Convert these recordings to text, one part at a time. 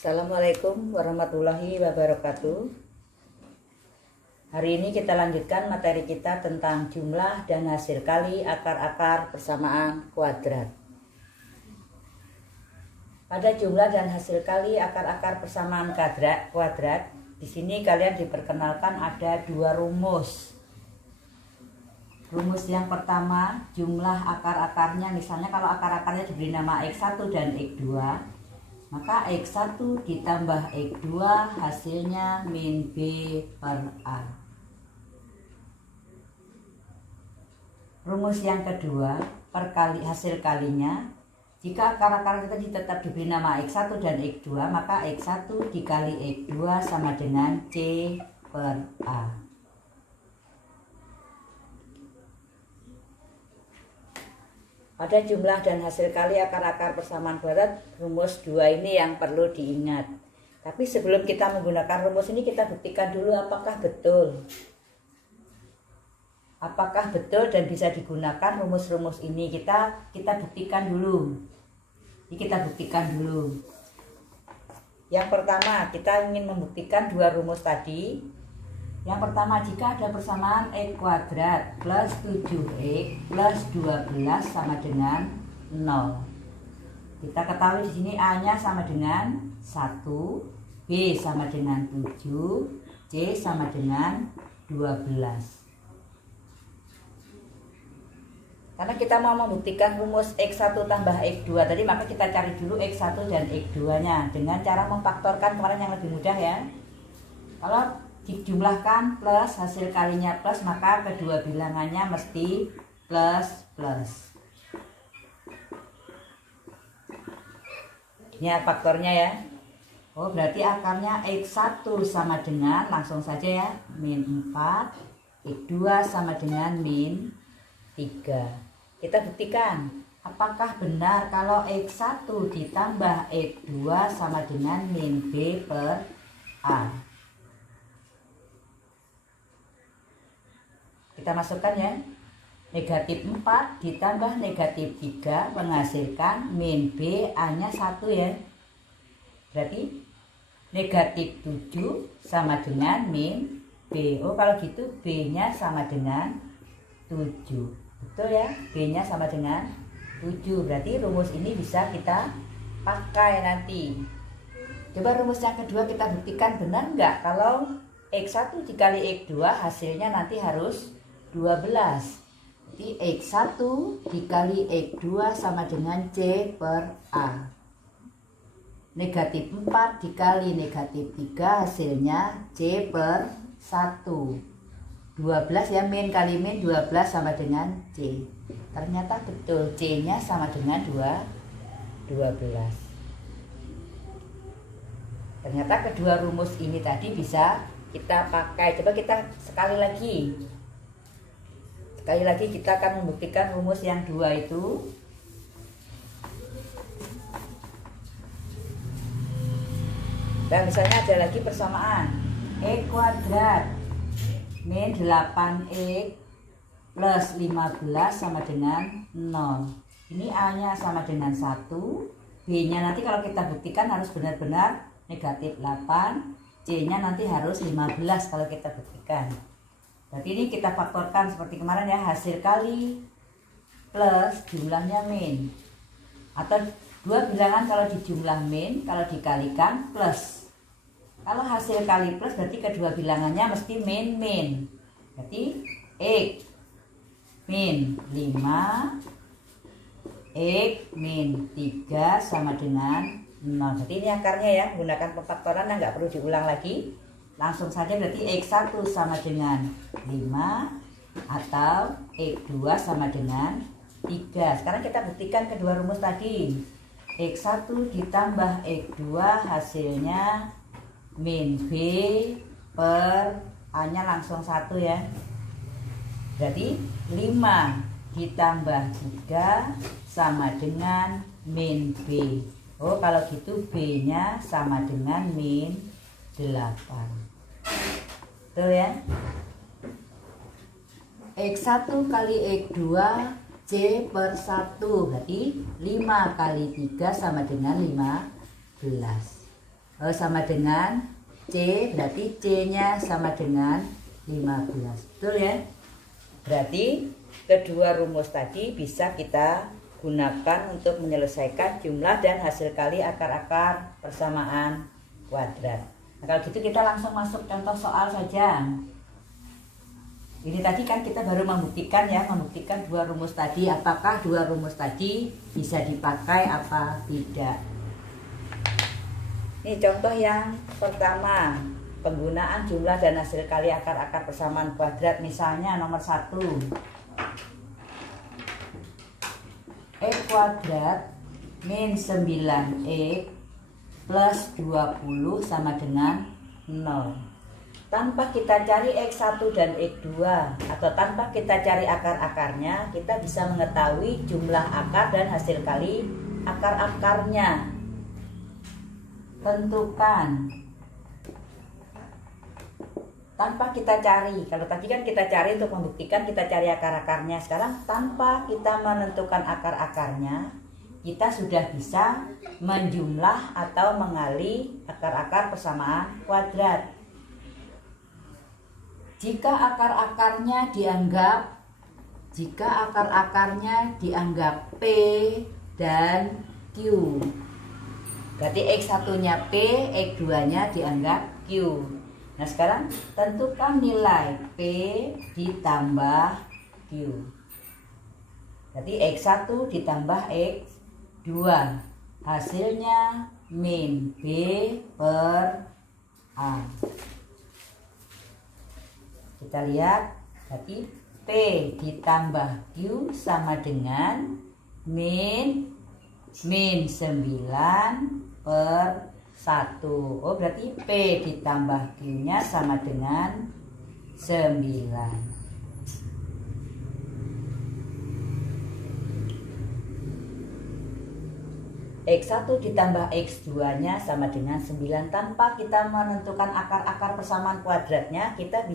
Assalamualaikum warahmatullahi wabarakatuh. Hari ini kita lanjutkan materi kita tentang jumlah dan hasil kali akar-akar persamaan kuadrat. Pada jumlah dan hasil kali akar-akar persamaan kuadrat, di sini kalian diperkenalkan ada dua rumus. Rumus yang pertama, jumlah akar-akarnya, misalnya kalau akar-akarnya diberi nama X1 dan X2, maka X1 ditambah X2 hasilnya min B per A. Rumus yang kedua, hasil kalinya, jika akar-akar kita tetap diberi nama X1 dan X2, maka X1 dikali X2 sama dengan C per A. Pada jumlah dan hasil kali akar-akar persamaan kuadrat, rumus 2 ini yang perlu diingat. Tapi sebelum kita menggunakan rumus ini, kita buktikan dulu apakah betul. Apakah betul dan bisa digunakan rumus-rumus ini, kita buktikan dulu. Ini kita buktikan dulu. Yang pertama, kita ingin membuktikan dua rumus tadi. Yang pertama, jika ada persamaan X kuadrat plus 7X plus 12 sama dengan 0. Kita ketahui di sini A-nya sama dengan 1, B sama dengan 7, C sama dengan 12. Karena kita mau membuktikan rumus X1 tambah X2 tadi, maka kita cari dulu X1 dan X2-nya dengan cara memfaktorkan kemarin yang lebih mudah ya. Kalau dijumlahkan plus, hasil kalinya plus, maka kedua bilangannya mesti plus. Ini faktornya ya. Oh, berarti akarnya X1 sama dengan, langsung saja ya, min 4, X2 sama dengan min 3. Kita buktikan apakah benar kalau X1 ditambah X2 sama dengan min B per A. Kita masukkan ya, negatif 4 ditambah negatif 3 menghasilkan min B, A-nya 1 ya. Berarti negatif 7 sama dengan min B. Oh, kalau gitu B-nya sama dengan 7. Betul ya, B-nya sama dengan 7. Berarti rumus ini bisa kita pakai nanti. Coba rumus yang kedua kita buktikan benar nggak kalau X1 dikali X2 hasilnya nanti harus 12. Jadi X1 dikali X2 sama dengan C per A. Negatif 4 dikali negatif 3 hasilnya C per 1. 12 ya, min kali min 12 sama dengan C. Ternyata betul, C-nya sama dengan 12. Ternyata kedua rumus ini tadi bisa kita pakai. Coba kita sekali lagi kita akan membuktikan rumus yang 2 itu. Dan misalnya ada lagi persamaan X kuadrat min 8X plus 15 sama dengan 0. Ini A-nya sama dengan 1, B-nya nanti kalau kita buktikan harus benar-benar negatif 8, C-nya nanti harus 15 kalau kita buktikan. Berarti ini kita faktorkan seperti kemarin ya, hasil kali plus jumlahnya min. Atau dua bilangan kalau dijumlah min, kalau dikalikan plus. Kalau hasil kali plus berarti kedua bilangannya mesti min. Berarti X min 5, X min 3 sama dengan 0. Berarti ini akarnya ya, menggunakan pemfaktoran nggak perlu diulang lagi. Langsung saja berarti X1 sama dengan 5 atau X2 sama dengan 3. Sekarang kita buktikan kedua rumus tadi. X1 ditambah X2 hasilnya min B per A-nya langsung 1 ya. Berarti 5 ditambah 3 sama dengan min B. Oh, kalau gitu B-nya sama dengan min 8. Betul ya? X1 kali X2 C per 1, berarti 5 kali 3 sama dengan 15. sama dengan C, berarti C-nya sama dengan 15. Betul ya? Berarti kedua rumus tadi bisa kita gunakan untuk menyelesaikan jumlah dan hasil kali akar-akar persamaan kuadrat. Nah, kalau gitu kita langsung masuk contoh soal saja. Ini tadi kan kita baru membuktikan dua rumus tadi. Apakah dua rumus tadi bisa dipakai apa tidak? Ini contoh yang pertama, penggunaan jumlah dan hasil kali akar-akar persamaan kuadrat. Misalnya nomor 1, X kuadrat min 9X plus 20 sama dengan 0. Tanpa kita cari X1 dan X2 atau tanpa kita cari akar-akarnya, kita bisa mengetahui jumlah akar dan hasil kali akar-akarnya. Tentukan. Tanpa kita cari, kalau tadi kan kita cari untuk membuktikan, kita cari akar-akarnya. Sekarang tanpa kita menentukan akar-akarnya, kita sudah bisa menjumlah atau mengali akar-akar persamaan kuadrat. Jika akar-akarnya dianggap P dan Q, berarti X1-nya P, X2-nya dianggap Q. Nah, sekarang tentukan nilai P ditambah Q. Berarti X1 ditambah X2. Hasilnya min B per A. Kita lihat, berarti P ditambah Q sama dengan min 9 per 1. Oh, berarti P ditambah Q-nya sama dengan 9. X1 ditambah X2-nya sama dengan 9. Tanpa kita menentukan akar-akar persamaan kuadratnya, kita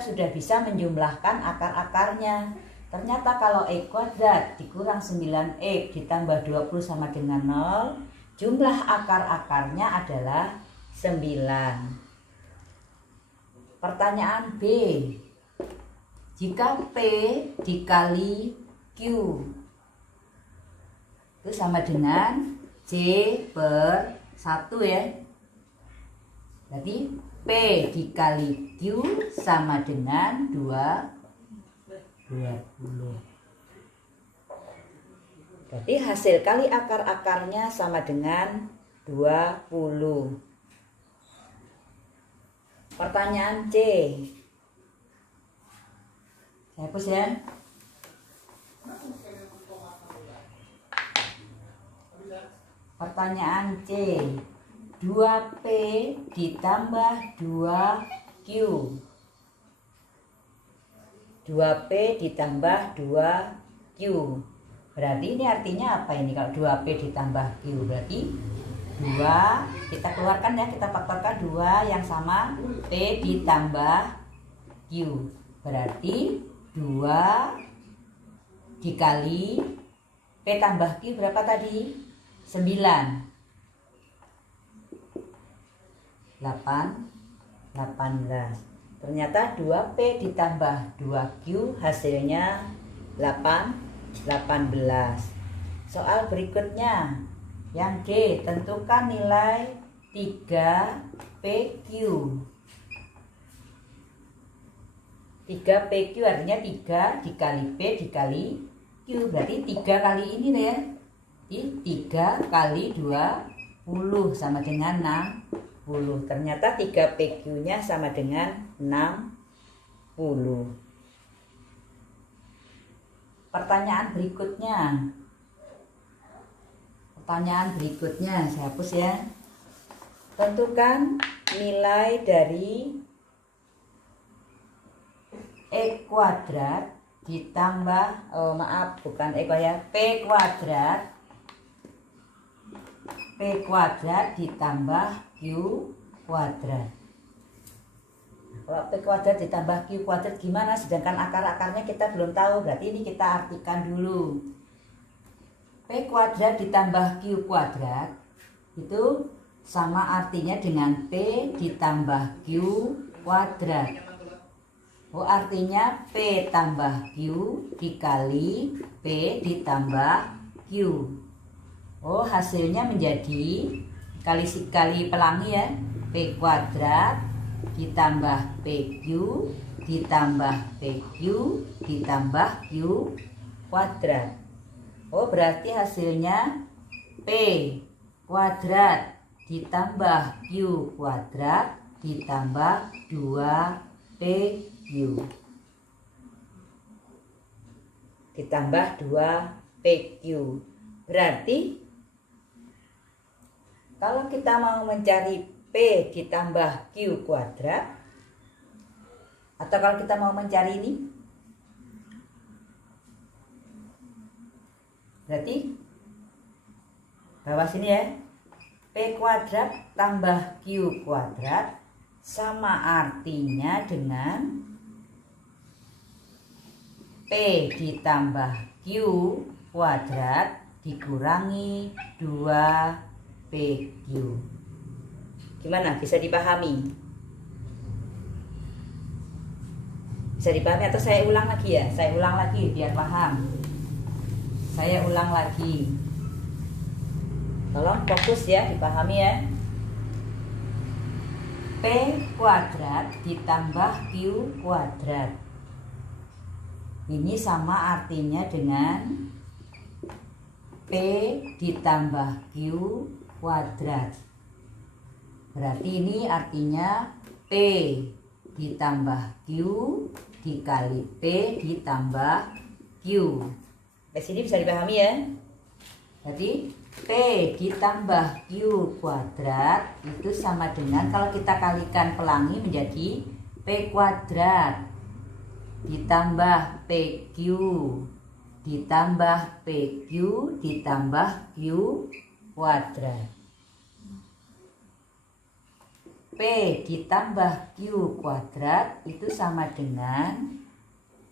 sudah bisa menjumlahkan akar-akarnya. Ternyata kalau X kuadrat dikurang 9X ditambah 20 sama dengan 0, jumlah akar-akarnya adalah 9. Pertanyaan B. Jika P dikali Q itu sama dengan C per 1 ya. Jadi P dikali Q sama dengan 20. Berarti hasil kali akar-akarnya sama dengan 20. Pertanyaan C. Saya hapus ya. Pertanyaan C. 2P ditambah 2Q. 2P ditambah 2Q. Berarti ini artinya apa ini kalau 2P ditambah Q? Berarti 2, kita keluarkan ya, kita faktorkan 2 yang sama P ditambah Q. Berarti 2 dikali P tambah Q berapa tadi? 9. 18. Ternyata 2P ditambah 2Q hasilnya 18. Soal berikutnya yang D, tentukan nilai 3PQ. 3PQ artinya 3 dikali P dikali Q, berarti 3 kali ini ya. 3 kali 20 sama dengan 60. Ternyata 3PQ-nya sama dengan 60. Pertanyaan berikutnya saya hapus ya. Tentukan nilai dari X kuadrat ditambah P kuadrat ditambah Q kuadrat. Kalau P kuadrat ditambah Q kuadrat gimana? Sedangkan akar-akarnya kita belum tahu. Berarti ini kita artikan dulu. P kuadrat ditambah Q kuadrat itu sama artinya dengan P ditambah Q kuadrat. Oh, artinya P tambah Q dikali P ditambah Q. Oh, hasilnya menjadi kali pelangi ya, P kuadrat ditambah PQ ditambah PQ ditambah Q kuadrat. Oh, berarti hasilnya P kuadrat ditambah Q kuadrat ditambah 2PQ ditambah 2PQ. Berarti kalau kita mau mencari P ditambah Q kuadrat, atau kalau kita mau mencari ini, berarti bawah sini ya, P kuadrat tambah Q kuadrat sama artinya dengan P ditambah Q kuadrat dikurangi 2PQ. Gimana? Bisa dipahami? Bisa dipahami atau saya ulang lagi ya? Saya ulang lagi biar paham. Saya ulang lagi. Tolong fokus ya, dipahami ya. P kuadrat ditambah Q kuadrat. Ini sama artinya dengan P ditambah Q kuadrat. Berarti ini artinya P ditambah Q dikali P ditambah Q. Di sini bisa dipahami ya. Jadi P ditambah Q kuadrat itu sama dengan, kalau kita kalikan pelangi menjadi P kuadrat ditambah PQ ditambah PQ ditambah Q kuadrat. P ditambah Q kuadrat itu sama dengan,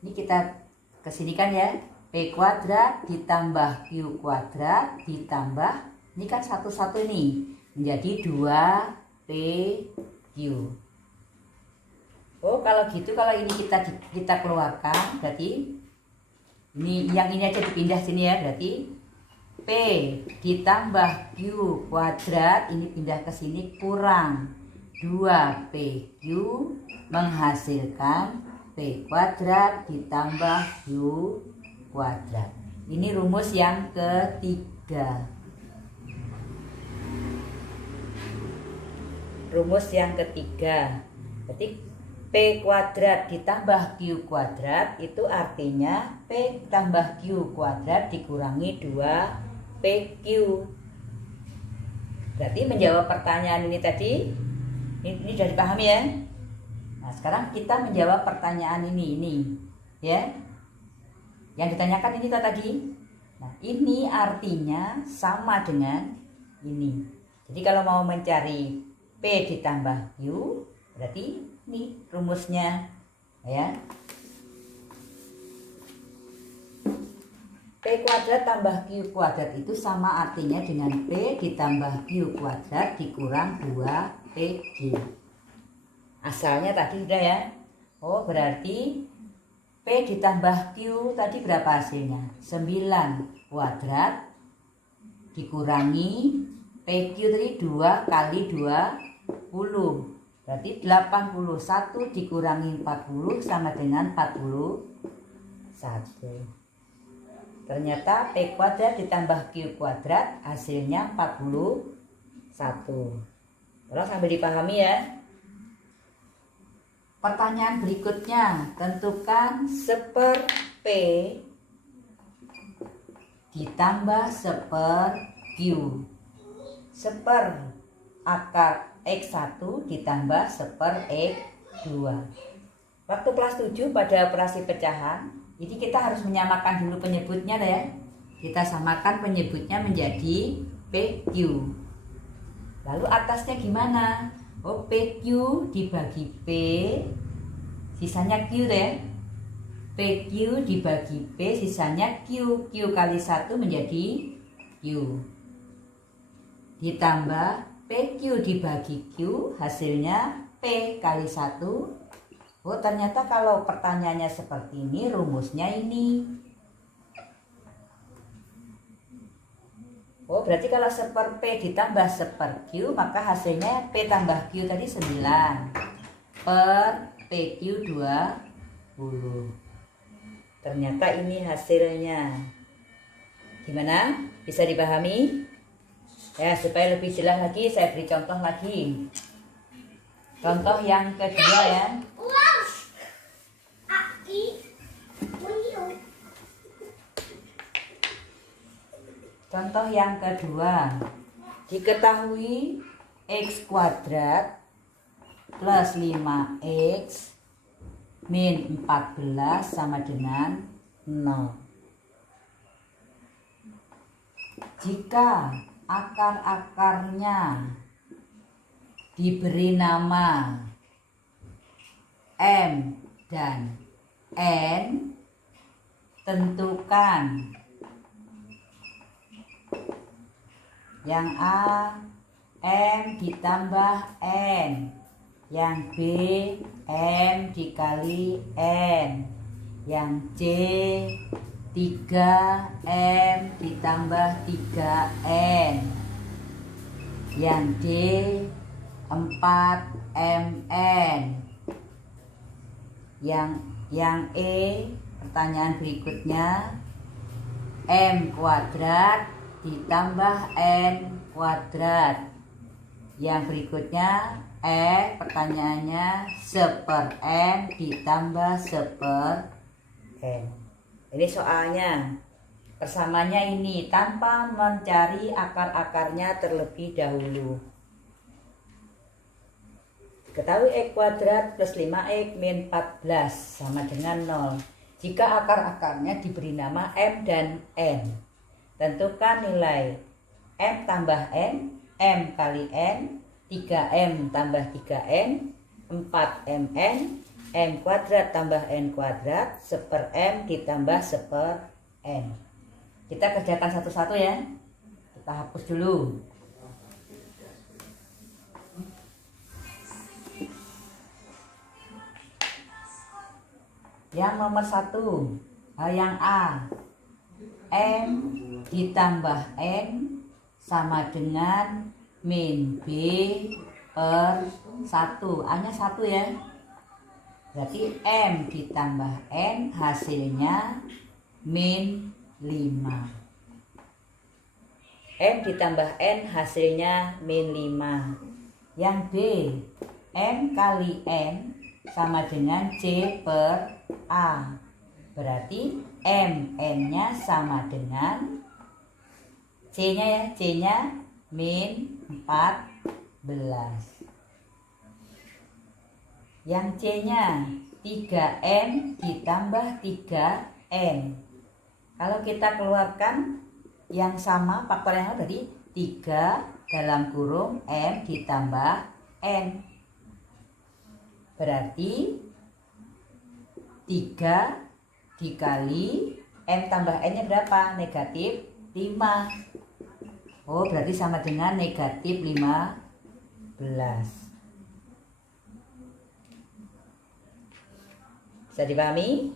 ini kita kesinikan ya, P kuadrat ditambah Q kuadrat ditambah, ini kan satu-satu nih, menjadi 2PQ. Oh, kalau gitu, kalau ini kita keluarkan, berarti ini yang ini aja dipindah sini ya, berarti P ditambah Q kuadrat ini pindah ke sini kurang 2PQ menghasilkan P kuadrat ditambah Q kuadrat. Ini rumus yang ketiga. Rumus yang ketiga. Berarti P kuadrat ditambah Q kuadrat itu artinya P tambah Q kuadrat dikurangi 2PQ. Berarti menjawab pertanyaan ini tadi, ini sudah dipahami ya. Nah, sekarang kita menjawab pertanyaan ini ya. Yang ditanyakan ini tadi. Nah, ini artinya sama dengan ini. Jadi kalau mau mencari P ditambah Q, berarti ini rumusnya ya. P kuadrat tambah Q kuadrat itu sama artinya dengan P ditambah Q kuadrat dikurang 2PQ. Asalnya tadi sudah ya. Oh, berarti P ditambah Q tadi berapa hasilnya? 9 kuadrat dikurangi PQ tadi 2 kali 20. Berarti 81 dikurangi 40 sama dengan 41. Ternyata P kuadrat ditambah Q kuadrat hasilnya 41. Tolong sambil dipahami ya. Pertanyaan berikutnya, tentukan seper P ditambah seper Q. Seper akar X1 ditambah seper X2. Waktu kelas 7 pada operasi pecahan, jadi kita harus menyamakan dulu penyebutnya ya. Kita samakan penyebutnya menjadi PQ. Lalu atasnya gimana? Oh, PQ dibagi P, sisanya Q ya. PQ dibagi P, sisanya Q. Q kali 1 menjadi Q. Ditambah PQ dibagi Q hasilnya P kali 1. Oh ternyata kalau pertanyaannya seperti ini, rumusnya ini. Oh berarti kalau seper P ditambah seper Q, maka hasilnya P tambah Q tadi 9 per PQ 20. Ternyata ini hasilnya. Gimana? Bisa dipahami? Ya, supaya lebih jelas lagi saya beri contoh lagi. Contoh yang kedua ya. Contoh yang kedua. Diketahui X kuadrat plus 5X min 14 sama dengan 0. Jika akar-akarnya diberi nama M dan N, tentukan yang A M ditambah N, yang B M dikali N, yang C 3M ditambah 3N, yang D 4MN, yang E pertanyaan berikutnya M kuadrat ditambah N kuadrat. Yang berikutnya pertanyaannya seper N ditambah seper N. Ini soalnya persamanya ini tanpa mencari akar-akarnya terlebih dahulu. Ketahui X kuadrat plus 5X min 14 sama dengan 0. Jika akar-akarnya diberi nama M dan N, tentukan nilai M tambah N, M kali N, 3M tambah 3N, 4MN, M kuadrat tambah N kuadrat, seper M ditambah seper N. Kita kerjakan satu-satu ya. Kita hapus dulu. Yang nomor 1, yang A, M ditambah N sama dengan min B per 1. A-nya 1 ya. Berarti M ditambah N hasilnya min 5. M ditambah N hasilnya min 5. Yang B, M kali N sama dengan C per A. Berarti M, N-nya sama dengan C-nya ya. C-nya min 14. Yang C-nya 3M ditambah 3N. Kalau kita keluarkan yang sama, faktor yang sama tadi 3 dalam kurung M ditambah N. Berarti 3 dikali M tambah N-nya berapa? Negatif 5. Oh, berarti sama dengan negatif 15. Bisa dipahami?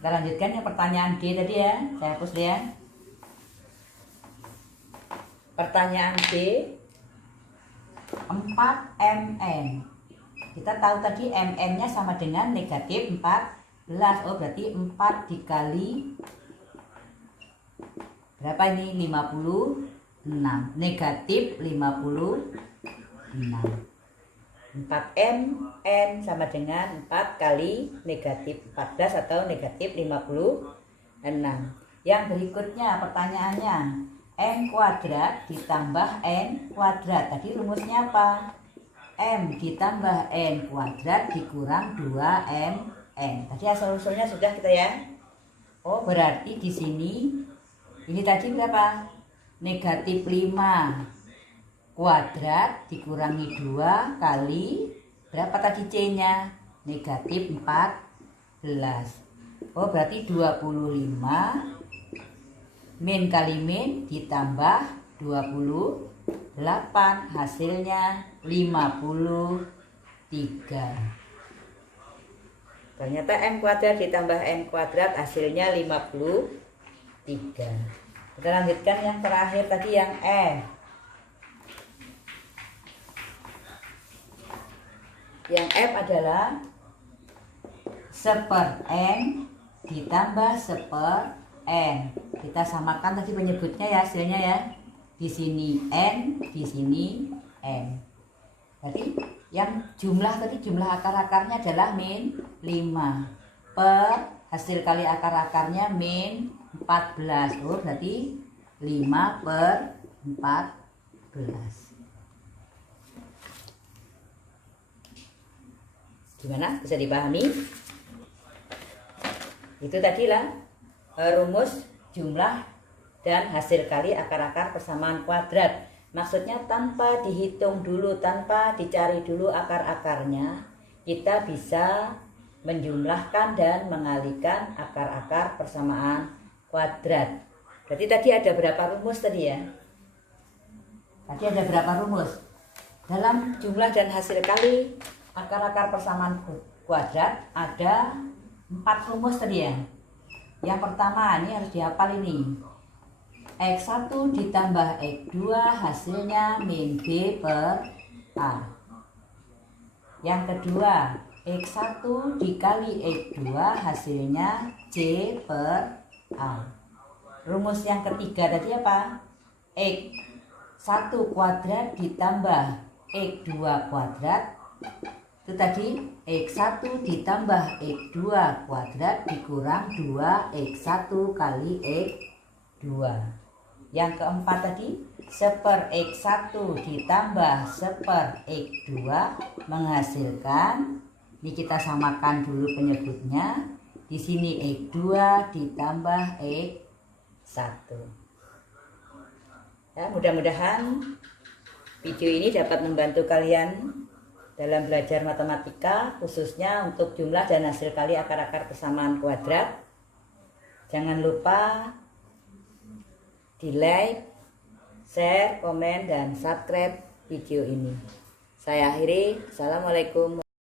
Kita lanjutkan yang pertanyaan D tadi ya. Saya hapus dia. Pertanyaan D, 4MN. Kita tahu tadi MN-nya sama dengan negatif 14. Oh, berarti 4 dikali berapa ini? 56. Negatif 56. 4MN sama dengan 4 kali negatif 14 atau negatif 56. Yang berikutnya pertanyaannya, M kuadrat ditambah N kuadrat. Tadi rumusnya apa? M ditambah N kuadrat dikurang 2MN. Tadi asal-usulnya sudah kita ya. Oh, berarti di sini ini tadi berapa? Negatif 5 kuadrat dikurangi 2 kali berapa tadi C-nya? Negatif 14. Oh, berarti 25 min kali min ditambah 28. 8, hasilnya 53. Ternyata n kuadrat ditambah n kuadrat hasilnya 53. Kita lanjutkan yang terakhir tadi yang f. Yang f adalah 1/n ditambah 1/n. Kita samakan tadi penyebutnya ya, hasilnya ya. Di sini n, di sini n. Berarti yang jumlah tadi, jumlah akar-akarnya adalah min 5 per hasil kali akar-akarnya min 14. Oh, berarti 5 per 14. Gimana? Bisa dipahami? Itu tadilah rumus jumlah dan hasil kali akar-akar persamaan kuadrat. Maksudnya tanpa dihitung dulu, tanpa dicari dulu akar-akarnya, kita bisa menjumlahkan dan mengalikan akar-akar persamaan kuadrat. Berarti tadi ada berapa rumus tadi ya? Tadi ada berapa rumus? Dalam jumlah dan hasil kali akar-akar persamaan kuadrat ada 4 rumus tadi ya. Yang pertama ini harus dihafal ini. X1 ditambah X2 hasilnya min B per A. Yang kedua, X1 dikali X2 hasilnya C per A. Rumus yang ketiga tadi apa? X1 kuadrat ditambah X2 kuadrat. Itu tadi X1 ditambah X2 kuadrat dikurang 2X1 kali X2. Yang keempat tadi 1/x1 ditambah 1/x2 menghasilkan, ini kita samakan dulu penyebutnya. Di sini x2 ditambah x1. Ya, mudah-mudahan video ini dapat membantu kalian dalam belajar matematika, khususnya untuk jumlah dan hasil kali akar-akar persamaan kuadrat. Jangan lupa di like, share, komen, dan subscribe video ini. Saya akhiri. Assalamualaikum.